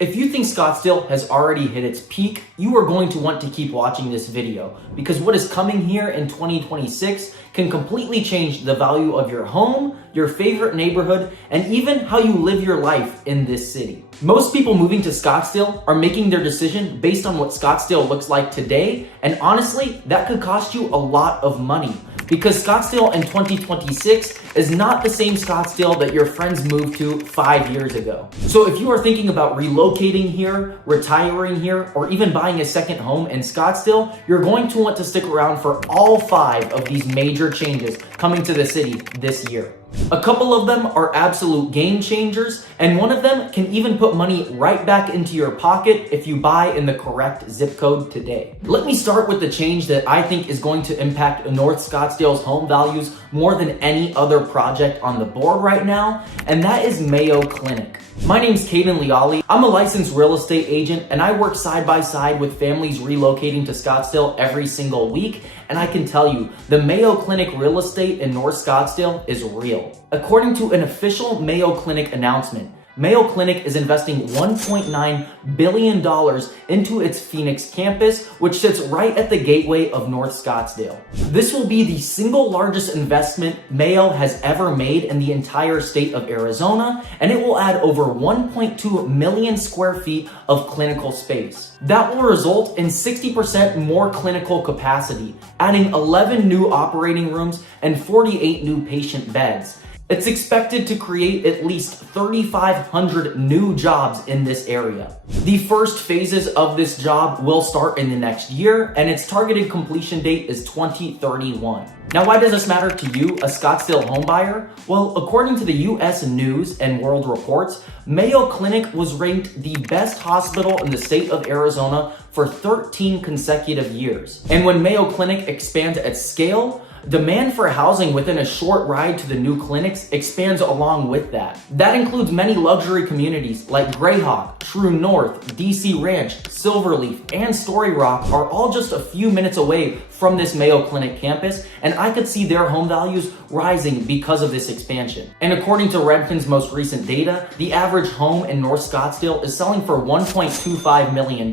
If you think Scottsdale has already hit its peak, you are going to want to keep watching this video because what is coming here in 2026 can completely change the value of your home, your favorite neighborhood, and even how you live your life in this city. Most people moving to Scottsdale are making their decision based on what Scottsdale looks like today, and honestly, that could cost you a lot of money. Because Scottsdale in 2026 is not the same Scottsdale that your friends moved to 5 years ago. So if you are thinking about relocating here, retiring here, or even buying a second home in Scottsdale, you're going to want to stick around for all 5 of these major changes coming to the city this year. A couple of them are absolute game changers, and one of them can even put money right back into your pocket if you buy in the correct zip code today. Let me start with the change that I think is going to impact North Scottsdale's home values more than any other project on the board right now, and that is Mayo Clinic. My name's Caden Leali. I'm a licensed real estate agent, and I work side by side with families relocating to Scottsdale every single week, and I can tell you, the Mayo Clinic real estate in North Scottsdale is real. According to an official Mayo Clinic announcement, Mayo Clinic is investing $1.9 billion into its Phoenix campus, which sits right at the gateway of North Scottsdale. This will be the single largest investment Mayo has ever made in the entire state of Arizona, and it will add over 1.2 million square feet of clinical space. That will result in 60% more clinical capacity, adding 11 new operating rooms and 48 new patient beds. It's expected to create at least 3,500 new jobs in this area. The first phases of this job will start in the next year, and its targeted completion date is 2031. Now, why does this matter to you, a Scottsdale homebuyer? Well, according to the US News and World Reports, Mayo Clinic was ranked the best hospital in the state of Arizona for 13 consecutive years. And when Mayo Clinic expands at scale, demand for housing within a short ride to the new clinics expands along with that. That includes many luxury communities like Greyhawk, True North, DC Ranch, Silverleaf, and Story Rock are all just a few minutes away from this Mayo Clinic campus, and I could see their home values rising because of this expansion. And according to Redfin's most recent data, the average home in North Scottsdale is selling for $1.25 million,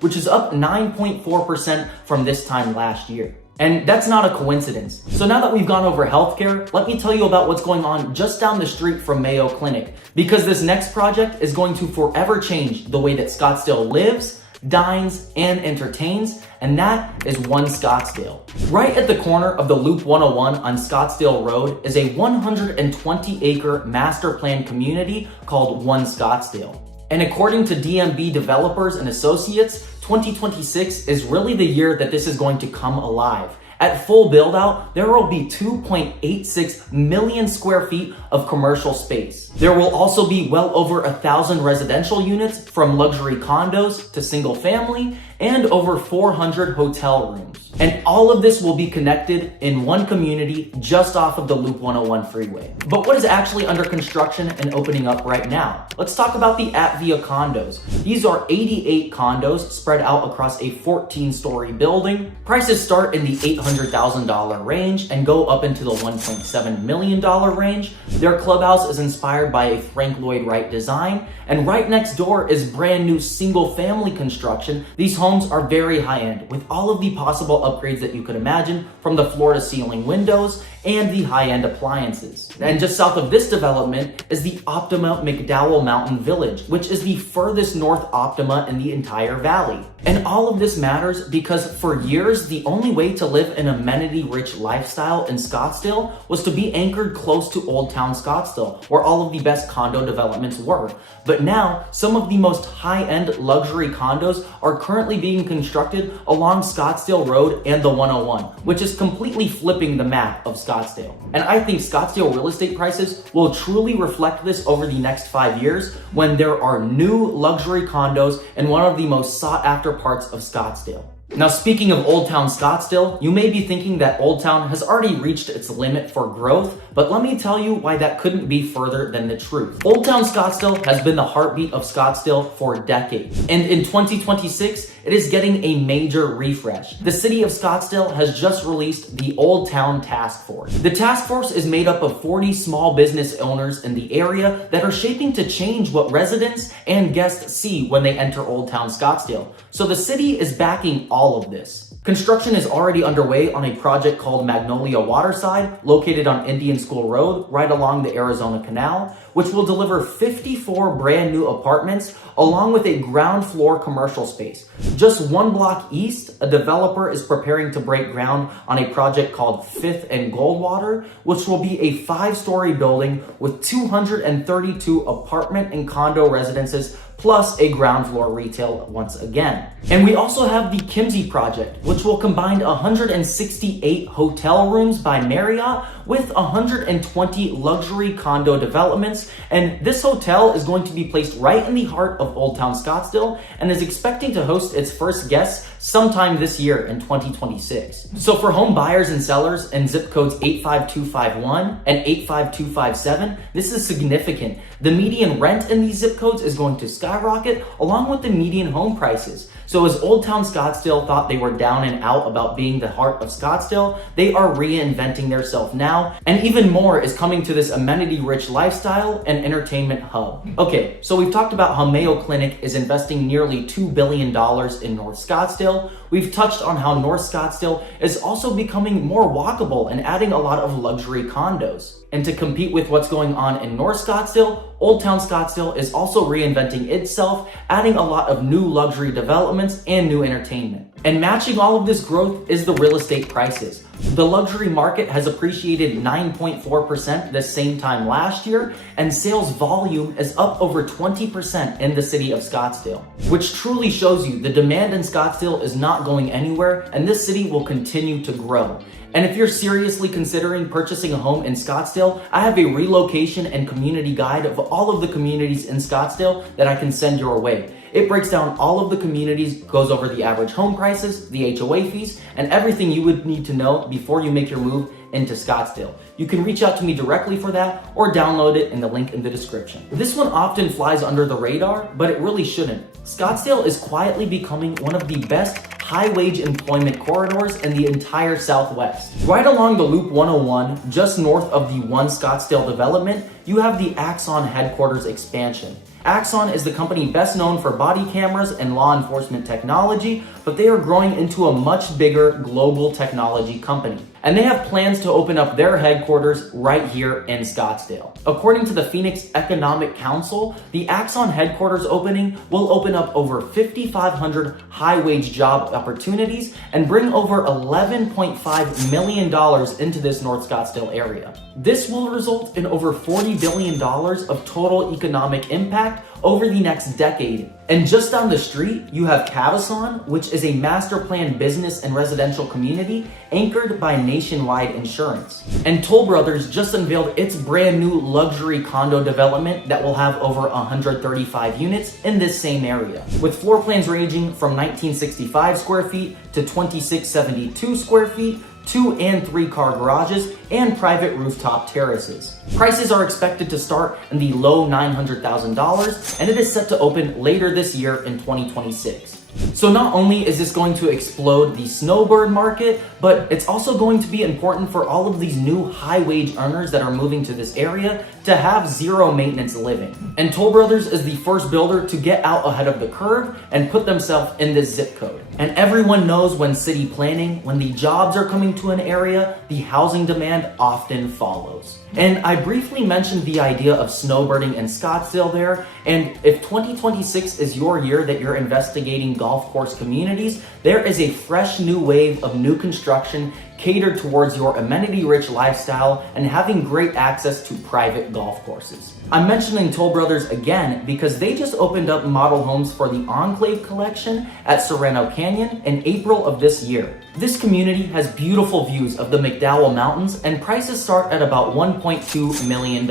which is up 9.4% from this time last year. And that's not a coincidence. So now that we've gone over healthcare, let me tell you about what's going on just down the street from Mayo Clinic, because this next project is going to forever change the way that Scottsdale lives, dines, and entertains, and that is One Scottsdale. Right at the corner of the Loop 101 on Scottsdale Road is a 120-acre master plan community called One Scottsdale. And according to DMB Developers and Associates, 2026 is really the year that this is going to come alive. At full build out, there will be 2.86 million square feet of commercial space. There will also be well over 1,000 residential units, from luxury condos to single family, and over 400 hotel rooms. And all of this will be connected in one community just off of the Loop 101 freeway. But what is actually under construction and opening up right now? Let's talk about the Apvia condos. These are 88 condos spread out across a 14-story building. Prices start in the $800,000 range and go up into the $1.7 million range. Their clubhouse is inspired by a Frank Lloyd Wright design, and right next door is brand new single-family construction. These homes are very high-end, with all of the possible upgrades that you could imagine, from the floor-to-ceiling windows and the high-end appliances. And just south of this development is the Optima McDowell Mountain Village, which is the furthest north Optima in the entire valley. And all of this matters because for years, the only way to live an amenity-rich lifestyle in Scottsdale was to be anchored close to Old Town Scottsdale, where all of the best condo developments were. But now, some of the most high-end luxury condos are currently being constructed along Scottsdale Road and the 101, which is completely flipping the map of Scottsdale. And I think Scottsdale real estate prices will truly reflect this over the next 5 years when there are new luxury condos in one of the most sought-after parts of Scottsdale. Now, speaking of Old Town Scottsdale, you may be thinking that Old Town has already reached its limit for growth, but let me tell you why that couldn't be further than the truth. Old Town Scottsdale has been the heartbeat of Scottsdale for decades, and in 2026, it is getting a major refresh. The city of Scottsdale has just released the Old Town Task Force. The task force is made up of 40 small business owners in the area that are shaping to change what residents and guests see when they enter Old Town Scottsdale. So the city is backing all of this. Construction is already underway on a project called Magnolia Waterside, located on Indian School Road, right along the Arizona Canal, which will deliver 54 brand new apartments along with a ground floor commercial space. Just one block east, a developer is preparing to break ground on a project called 5th and Goldwater, which will be a 5-story building with 232 apartment and condo residences plus a ground floor retail once again. And we also have the Kimsey project, which will combine 168 hotel rooms by Marriott with 120 luxury condo developments. And this hotel is going to be placed right in the heart of Old Town Scottsdale and is expecting to host its first guests sometime this year in 2026. So for home buyers and sellers in zip codes 85251 and 85257, this is significant. The median rent in these zip codes is going to skyrocket along with the median home prices. So as Old Town Scottsdale thought they were down and out about being the heart of Scottsdale, they are reinventing themselves now, and even more is coming to this amenity-rich lifestyle and entertainment hub. Okay, so we've talked about how Mayo Clinic is investing nearly $2 billion in North Scottsdale. We've touched on how North Scottsdale is also becoming more walkable and adding a lot of luxury condos. And to compete with what's going on in North Scottsdale, Old Town Scottsdale is also reinventing itself, adding a lot of new luxury developments and new entertainment. And matching all of this growth is the real estate prices. The luxury market has appreciated 9.4% the same time last year, and sales volume is up over 20% in the city of Scottsdale, which truly shows you the demand in Scottsdale is not going anywhere, and this city will continue to grow. And if you're seriously considering purchasing a home in Scottsdale, I have a relocation and community guide of all of the communities in Scottsdale that I can send your way. It breaks down all of the communities, goes over the average home prices, the HOA fees, and everything you would need to know before you make your move into Scottsdale. You can reach out to me directly for that or download it in the link in the description. This one often flies under the radar, but it really shouldn't. Scottsdale is quietly becoming one of the best high-wage employment corridors in the entire Southwest. Right along the Loop 101, just north of the One Scottsdale development, you have the Axon headquarters expansion. Axon is the company best known for body cameras and law enforcement technology, but they are growing into a much bigger global technology company. And they have plans to open up their headquarters right here in Scottsdale. According to the Phoenix Economic Council, the Axon headquarters opening will open up over 5,500 high-wage job opportunities and bring over $11.5 million into this North Scottsdale area. This will result in over $40 billion of total economic impact over the next decade. And just down the street, you have Cavison, which is a master plan business and residential community anchored by Nationwide Insurance. And Toll Brothers just unveiled its brand new luxury condo development that will have over 135 units in this same area, with floor plans ranging from 1965 square feet to 2672 square feet, 2 and 3 car garages, and private rooftop terraces. Prices are expected to start in the low $900,000, and it is set to open later this year in 2026. So not only is this going to explode the snowbird market, but it's also going to be important for all of these new high-wage earners that are moving to this area to have zero maintenance living. And Toll Brothers is the first builder to get out ahead of the curve and put themselves in this zip code. And everyone knows when city planning, when the jobs are coming to an area, the housing demand often follows. And I briefly mentioned the idea of snowbirding in Scottsdale there, and if 2026 is your year that you're investigating golf course communities, there is a fresh new wave of new construction catered towards your amenity-rich lifestyle and having great access to private golf courses. I'm mentioning Toll Brothers again because they just opened up model homes for the Enclave collection at Serrano Canyon in April of this year. This community has beautiful views of the McDowell Mountains and prices start at about $1.2 million.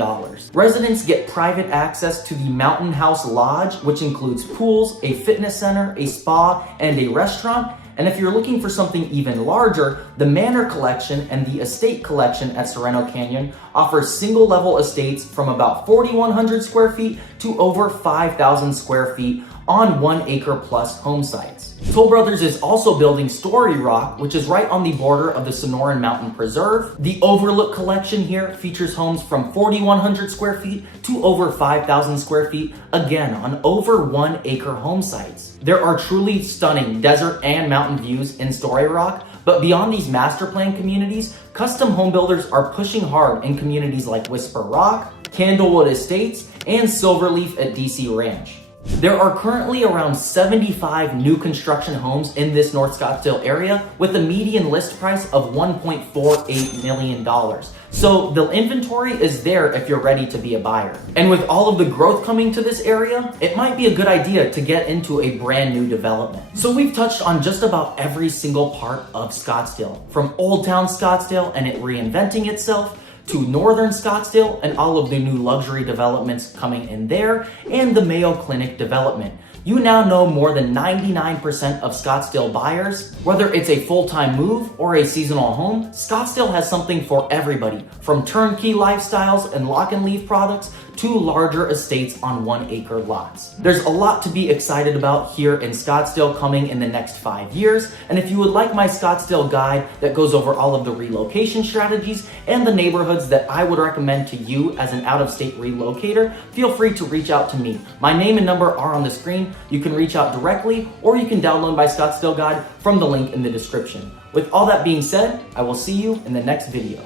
Residents get private access to the Mountain House Lodge, which includes pools, a fitness center, a spa, and a restaurant. And if you're looking for something even larger, the Manor Collection and the Estate Collection at Sereno Canyon offers single level estates from about 4,100 square feet to over 5,000 square feet on 1 acre plus home sites. Toll Brothers is also building Story Rock, which is right on the border of the Sonoran Mountain Preserve. The Overlook Collection here features homes from 4,100 square feet to over 5,000 square feet, again on over 1 acre home sites. There are truly stunning desert and mountain views in Story Rock, but beyond these master plan communities, custom home builders are pushing hard in communities like Whisper Rock, Candlewood Estates, and Silverleaf at DC Ranch. There are currently around 75 new construction homes in this North Scottsdale area with a median list price of $1.48 million. So the inventory is there if you're ready to be a buyer. And with all of the growth coming to this area, it might be a good idea to get into a brand new development. So we've touched on just about every single part of Scottsdale, from Old Town Scottsdale and it reinventing itself, to Northern Scottsdale and all of the new luxury developments coming in there, and the Mayo Clinic development. You now know more than 99% of Scottsdale buyers. Whether it's a full-time move or a seasonal home, Scottsdale has something for everybody, from turnkey lifestyles and lock and leave products to larger estates on 1 acre lots. There's a lot to be excited about here in Scottsdale coming in the next 5 years, and if you would like my Scottsdale guide that goes over all of the relocation strategies and the neighborhoods that I would recommend to you as an out-of-state relocator, feel free to reach out to me. My name and number are on the screen. You can reach out directly, or you can download my Scottsdale guide from the link in the description. With all that being said, I will see you in the next video.